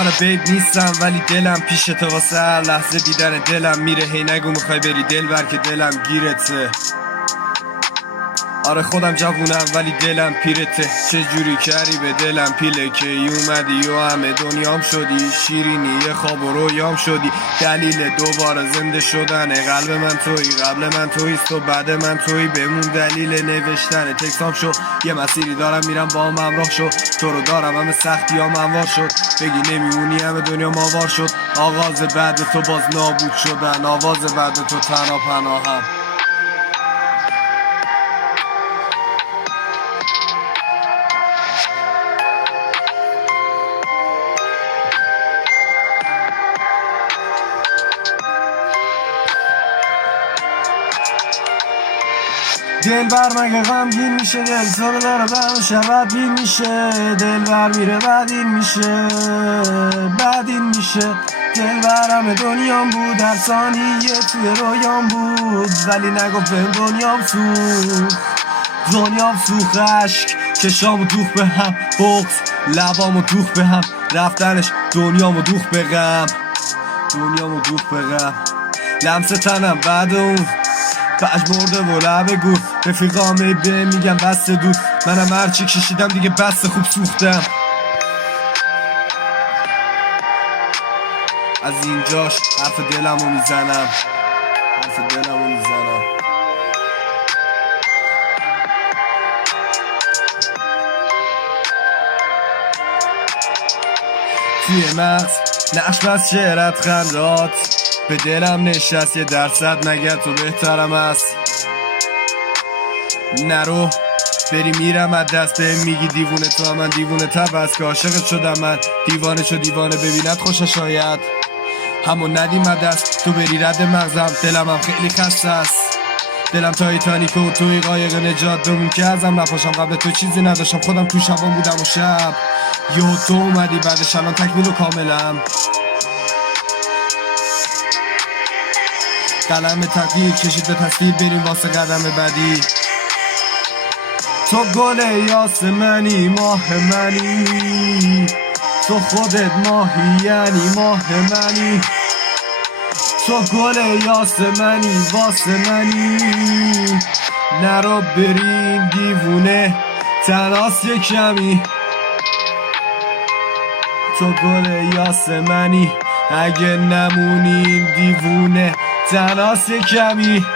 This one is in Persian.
آره بیب نیستم ولی دلم پیش تو، واسه هر لحظه دیدن دلم میره. هی نگو میخوای بری دل بر که دلم گیرته. آره خودم جوونم ولی دلم پیرته. چه جوری کردی به دلم پیله که ای اومدی و همه دنیام شدی. شیرینی یه خواب و رویام شدی. دلیل دوباره زنده شدن قلب من تویی. قبل من تویست و بعد من تویی. بمون دلیل نوشتن تکسام شو. یه مسیری دارم میرم با هم همراه شو. تو رو دارم همه سختی ها منوار شد. بگی نمیمونی همه دنیا ماوار شد. آغاز بعد تو باز نابود شدن. آواز بعد تو تنها پناهم. دل بر مگه غمگین میشه، دل تو داره برم شود این میشه. دل بر میره بعدین میشه، بعدین میشه. دل برم دنیام بود، هر ثانیه توی رویام بود. ولی نگفت بهم دنیام سوخت، دنیام سوخت. عشق چشامو دوخ به هم، بغض لبامو دوخ به هم. رفتنش دنیامو دوخ به غم، دنیامو دوخ به غم. لمس تنم بعد اون فعج مرده و لبه گور. رفیقامه به میگم بسته دور. منم هرچی کشیدم دیگه بسته خوب سوختم. از اینجاش حرف دلمو میزنم، حرف دلمو میزنم. توی مغز نقش بس شعرت خندات به دلم نشست. یه درصد مگر تو بهترم هست. نرو بری میرم از دست. به میگی دیوونه تو، من دیوونه تب از که عاشقت شدم. من دیوانه شو دیوانه ببیند خوشا شاید همون ندیم از دست. تو بری رد مغزم، دلم هم خیلی خسته است. دلم تایتانیک و توی قایق نجات دومین که ازم نپاشم. قبل تو چیزی نداشتم، خودم تو شبان بودم و شب یهو تو اومدی. بعدش الان تکمیل و کاملم. قلم تغییر کشید به تصویر، بریم واسه قدم بعدی. تو گل یاسمنی، ماه منی. تو خودت ماهی یعنی ماه منی. تو گل یاسمنی واسه منی. نرو بریم دیوونه تناس یه کمی. تو گل یاسمنی اگه نمونین دیوونه تناس یه کمی.